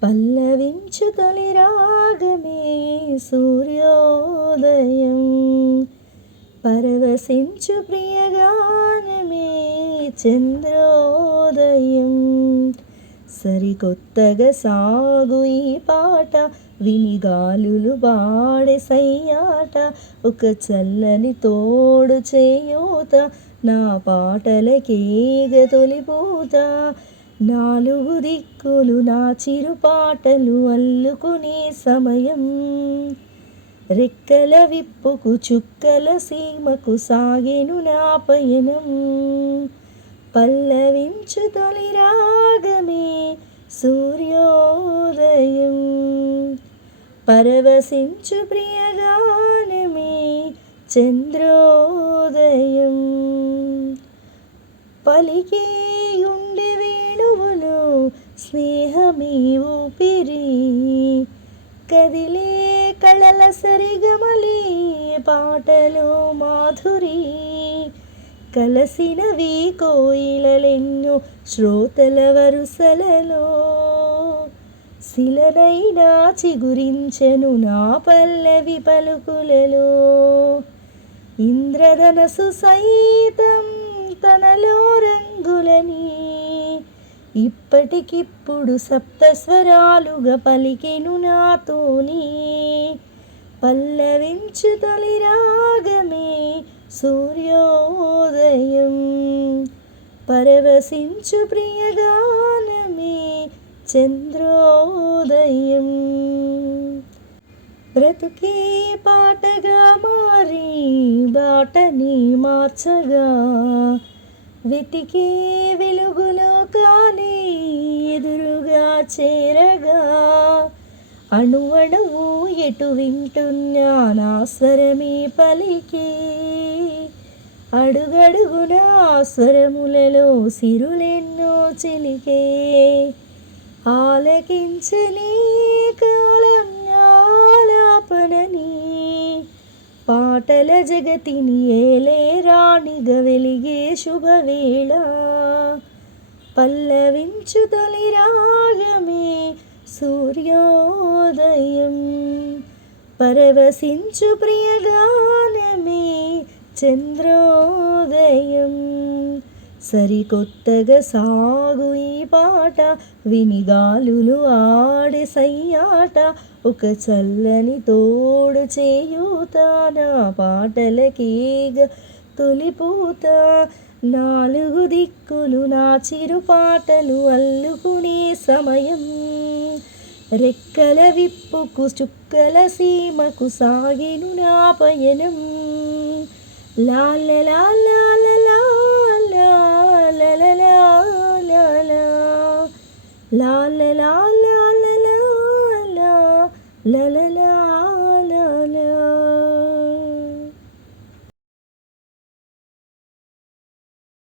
పల్లవించు తొలి రాగమే సూర్యోదయం, పరవశించు ప్రియగానమే చంద్రోదయం. సరికొత్తగా సాగు ఈ పాట, విని గాలులు పాడే సయ్యాట, ఒక చల్లని తోడు చేయూత, నా పాటలకేగ తొలిపూత. నాలుగు దిక్కులు నా చిరు పాటలు అల్లుకునే సమయం, రెక్కల విప్పుకు చుక్కల సీమకు సాగెను నా పయనం. పల్లవించు తొలి రాగమే సూర్యోదయం, పరవశించు ప్రియగానమే చంద్రోదయం. పలికే గుండె వేణువులు స్నేహమే ఊపిరి, కదిలే కళల సరిగమలే పాటలో మాధురి. కలసినవి కోయిలలెన్నో శ్రోతల వరుసలలో, శిలనైనా చిగురించెను నా పల్లవి పలుకులలో. ఇంద్రధనసు సైతం తనలో రంగులని, ఇప్పటికిప్పుడు సప్తస్వరాలుగా పలికెను నాతోని. పల్లవించు తొలి రాగమే సూర్యోదయం, పరవశించు ప్రియగానమే చంద్రోదయం. బ్రతుకే పాటగా మారి బాటని మార్చగా, వెతికే వెలుగులో కాలే ఎదురుగా చేరగా, అణువణువు ఎటు వింటున్నా నా స్వరమే పలికే, అడుగడుగున స్వరములలో సిరులెన్నో చిలికే. ఆలకించనే కాలం ఆలాపనని, పాటల జగతిని ఏలే రాణిగా వెలిగే శుభవేళ. పల్లవించు తొలి రాగమే సూర్యోదయం, పరవశించు ప్రియగానమే చంద్రోదయం. సరికొత్తగా సాగు ఈ పాట, విని గాలులు ఆడే సయ్యాట, ఒక చల్లని తోడు చేయూత, నా పాటలకేగ తొలిపూత. నాలుగు దిక్కులు నా చిరు పాటలు అల్లుకునే సమయం, రెక్కల విప్పుకు చుక్కల సీమకు సాగెను నా పయనం. లాల లాల లాల లాల లాల లాల లాల లాల